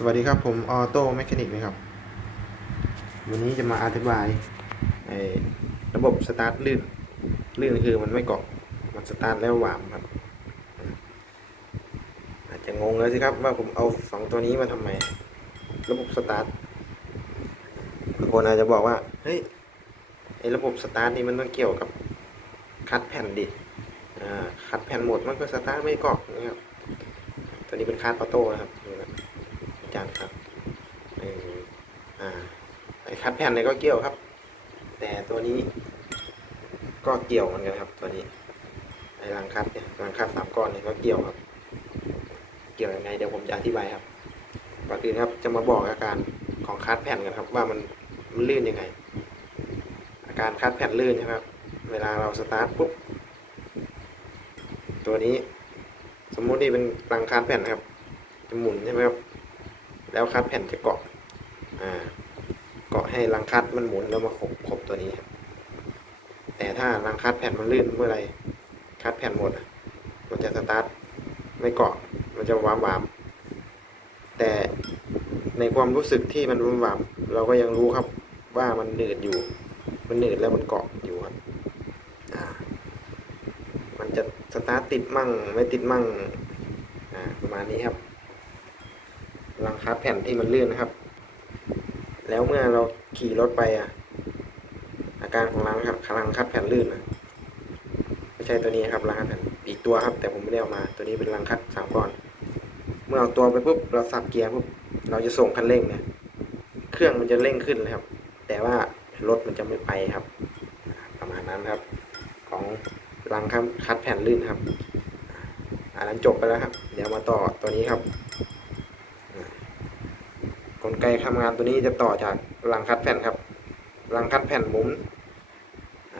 สวัสดีครับผมออโต้แมคานิกนะครับ วันนี้จะมาอธิบายระบบสตาร์ทลื่น ลื่นคือมันไม่เกาะมันสตาร์ทแล้วหวามครับ อาจจะงงเลยสิครับว่าผมเอาสองตัวนี้มาทำไม ระบบสตาร์ทบางคนอาจจะบอกว่า เฮ้ยไอ้ระบบสตาร์ทนี่มันต้องเกี่ยวกับคัดแผ่นดิคัดแผ่นหมดมันก็สตาร์ทไม่เกาะนะครับตัวนี้เป็นคัดออโต้นะครับ จารย์ครับเอออ่าไอ้คัดแผ่นเนี่ยก็เกี่ยวครับ แต่ตัวนี้ ก็เกี่ยวเหมือนกันครับ ตัวนี้ไอ้รังคัดเนี่ยรังคัดสามก้อนเนี่ยก็เกี่ยวครับ เกี่ยวยังไงเดี๋ยวผมจะอธิบายครับก่อนอื่นครับจะมาบอกอาการของคัดแผ่นกันครับ ว่ามันมันลื่นยังไง อาการคัดแผ่นลื่นใช่ไหมครับ เวลาเราสตาร์ทปุ๊บตัวนี้ สมมุตินี่เป็นรังคัดแผ่นนะครับจะหมุนใช่ไหมครับ แล้วคัดแผ่นจะเกาะอ่าเกาะให้รังคัดมันหมุนแล้วมาขบขบตัวนี้ครับแต่ถ้ารังคัดแผ่นมันลื่นเมื่อไหรคัดแผ่นหมดมันจะสตาร์ทไม่เกาะมันจะวามวามแต่ในความรู้สึกที่มันวามวามเราก็ยังรู้ครับว่ามันหนืดอยู่ มันหนืดแล้วมันเกาะอยู่ครับมันจะสตาร์ทติดมั่งไม่ติดมั่งประมาณนี้ครับ รังคัดแผ่นที่มันลื่นนะครับ แล้วเมื่อเราขี่รถไปอะ อาการของรังครับรังคัดแผ่นลื่นนะไม่ใช่ตัวนี้ครับรังคัดแผ่นอีกตัวครับ แต่ผมไม่ได้เอามา ตัวนี้เป็นรังคัดสามก้อน เมื่อเอาตัวไปปุ๊บเราสับเกียร์ปุ๊บเราจะส่งคันเร่งเนี่ยเครื่องมันจะเร่งขึ้นเลยครับ แต่ว่ารถมันจะไม่ไปครับ ประมาณนั้นครับ ของรังคัดแผ่นลื่นครับ อันนั้นจบไปแล้วครับ เดี๋ยวมาต่อตัวนี้ครับ กลไกทำงานตัวนี้จะต่อจากรังคัดแผ่นครับรังคัดแผ่นหมุน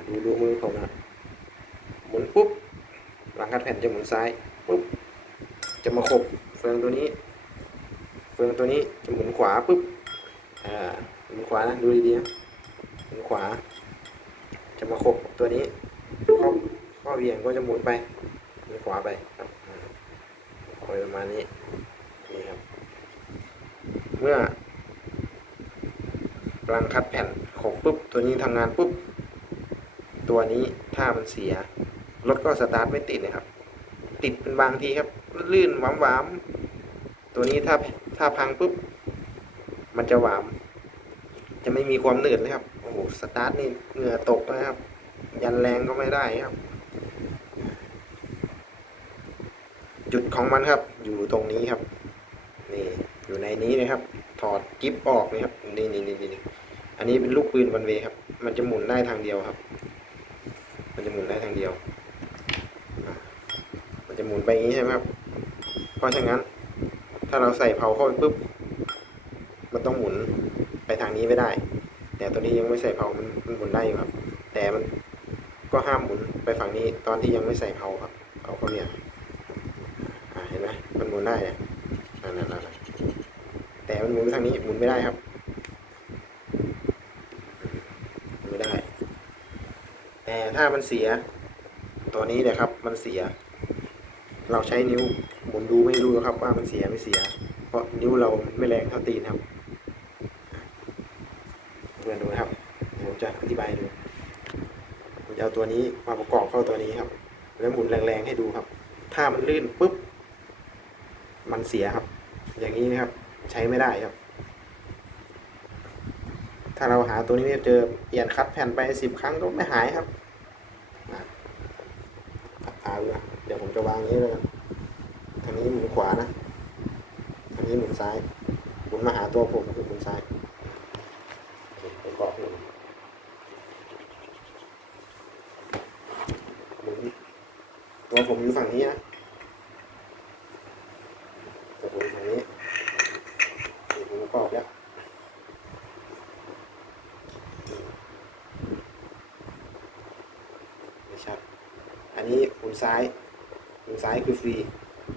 ดูดูมือผมนะหมุนปุ๊บรังคัดแผ่นจะหมุนซ้ายปุ๊บจะมาขบเฟืองตัวนี้ เฟืองตัวนี้จะหมุนขวาปุ๊บอ่าหมุนขวานะดูดีๆนะหมุนขวา จะมาขบตัวนี้ข้อข้อเหวี่ยงก็จะหมุนไปหมุนขวาไปครับอ่าเอาไปประมาณนี้นี่ครับ เมื่อรังคัดแผ่นขบปุ๊บ ตัวนี้ทำงานปุ๊บ ตัวนี้ถ้ามันเสีย รถก็สตาร์ทไม่ติดนะครับ ติดเป็นบางทีครับ ลื่นหวามหวามตัวนี้ถ้าถ้าพังปุ๊บ มันจะหวาม จะไม่มีความหนืดเลยครับ โอ้โห สตาร์ทนี่เหงื่อตกนะครับ ยันแรงก็ไม่ได้ครับ จุดของมันครับ อยู่ตรงนี้ครับ นี่ อยู่ในนี้นะครับ ถอดกิฟออกนะครับนี่นี่นี่นี่อันนี้เป็นลูกปืนวันเวครับ มันจะหมุนได้ทางเดียวครับ มันจะหมุนได้ทางเดียว มันจะหมุนไปอย่างนี้ใช่ไหมครับ เพราะฉะนั้น ถ้าเราใส่เผาเข้าไปปุ๊บ มันต้องหมุนไปทางนี้ไม่ได้ แต่ตัวนี้ยังไม่ใส่เผามันมันหมุนได้อยู่ครับ แต่มันก็ห้ามหมุนไปฝั่งนี้ตอนที่ยังไม่ใส่เผาครับเผาเขาเนี่ยเห็นไหมมันหมุนได้เนี่ยนั่นนั่นนั่น แต่มันหมุนไปทางนี้หมุนไม่ได้ครับไม่ได้ แต่ถ้ามันเสีย ตัวนี้เนี่ยครับ มันเสีย เราใช้นิ้วหมุนดูไม่รู้หรอกครับ ว่ามันเสียไม่เสีย เพราะนิ้วเราไม่แรงเท่าตีนครับเพื่อนดูครับผมจะอธิบายดูผมจะเอาตัวนี้มาประกอบเข้าตัวนี้ครับ แล้วหมุนแรงๆให้ดูครับ ถ้ามันลื่นปุ๊บมันเสียครับ อย่างนี้นะครับ ใช้ไม่ได้ครับ ถ้าเราหาตัวนี้ไม่เจอเปลี่ยนคัดแผ่นไปสิบครั้งก็ไม่หายครับอะตัดตาดูนะเดี๋ยวผมจะวางอย่างนี้เลยกันทางนี้หมุนขวานะทางนี้หมุนซ้ายหมุนมาหาตัวผมคือหมุนซ้ายผมกาะหมุนหมุนตัวผมอยู่ฝั่งนี้นะตัวผมอยู่ฝั่งนี้ นี่ผม ประกอบแล้วไม่ชัดอันนี้หมุนซ้ายหมุนซ้ายคือฟรี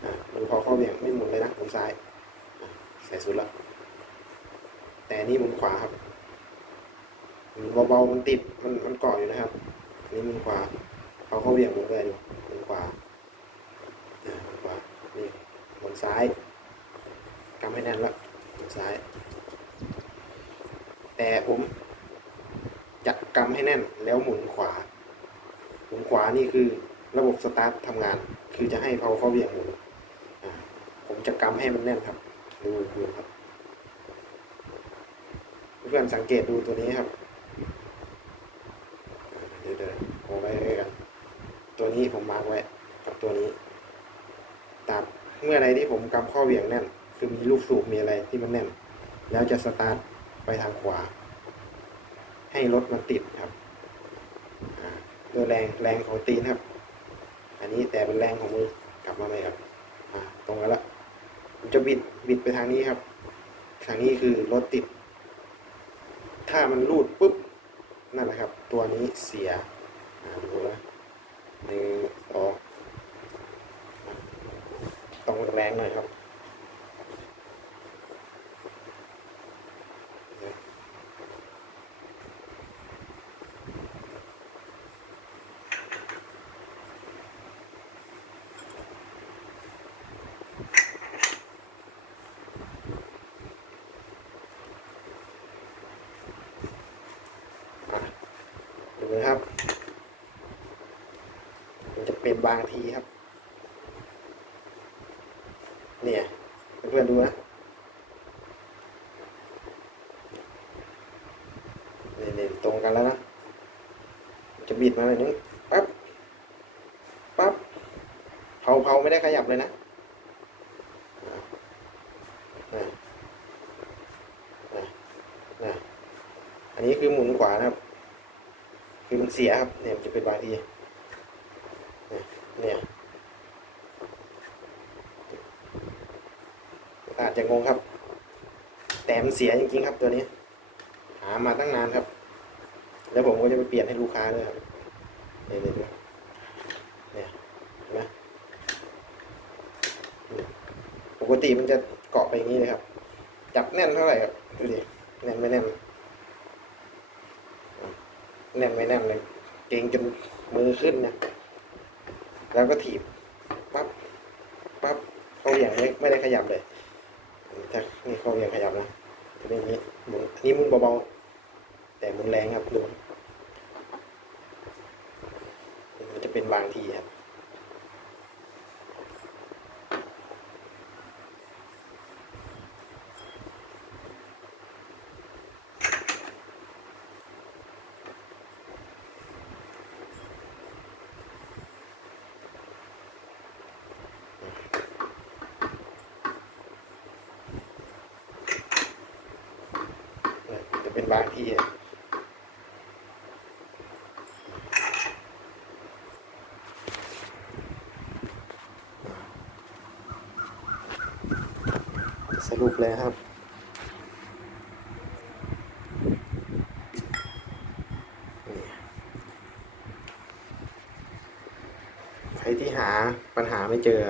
อ่ามันพอเข้าเบี่ยงไม่หมุนเลยนะหมุนซ้ายใส่สุดแล้วแต่นี่หมุนขวาครับหมุนเบาๆมันติดมันมันเกาะอยู่นะครับอันนี้หมุนขวาเขาเข้าเบี่ยงหมุนเลยดูหมุนขวาอ่าหมุนขวานี่หมุนซ้ายกำให้แน่นแล้ว ซ้าย แต่ผมจะกำให้แน่นแล้วหมุนขวา หมุนขวานี่คือระบบสตาร์ททำงาน คือจะให้เขาเขาเบี่ยงหมุนผมจะกำให้มันแน่นครับ ดูดูครับ เพื่อนสังเกตดูตัวนี้ครับเดี๋ยวเดี๋ยวเอาไว้ด้วยกัน ตัวนี้ผมมาร์กไว้ กับตัวนี้ตามเมื่อใดที่ผมกำข้อเหวี่ยงแน่น คือมีลูกสูบมีอะไรที่มันแน่น แล้วจะสตาร์ทไปทางขวา ให้รถมันติดครับอ่าโดยแรงแรงของตีนครับ อันนี้แต่เป็นแรงของมือกลับมาไหมครับตรงแล้วละผมจะบิดบิดไปทางนี้ครับ ทางนี้คือรถติด ถ้ามันรูดปุ๊บนั่นแหละครับ ตัวนี้เสียดูนะหนึ่งสองอะต้องแรงหน่อยครับ นะครับมันจะเป็นบางทีครับ เนี่ยเพื่อนดูนะเนี่ยตรงกันแล้วนะจะบิดมาแบบนี้ปั๊บปั๊บเผาเผาไม่ได้ขยับเลยนะอะอะอ่อะอันนี้คือหมุนขวานะครับ คือมันเสียครับ เนี่ยมันจะเป็นบางทีเนี่ยอาจจะงงครับ แต่มันเสียจริงๆครับตัวนี้ หามาตั้งนานครับ แล้วผมก็จะไปเปลี่ยนให้ลูกค้าด้วยครับเนี่ยเนี่ยเนี่ยเห็นไหมอืมปกติมันจะเกาะไปอย่างนี้เลยครับ จับแน่นเท่าไหร่ครับดูดิแน่นไม่แน่น แน่นไม่แน่นเลยเก่งจนมือขึ้นนะ แล้วก็ถีบปั๊บปั๊บเขาเหวี่ยงไม่ไม่ได้ขยับเลยถ้านี่เขาเหวี่ยงขยับนะจะเป็นอย่างนี้หมุนอันนี้มุนเบาๆแต่มุนแรงครับดูมันจะเป็นบางทีครับ บางทีอะสรุปเลยครับใครที่หาปัญหาไม่เจอ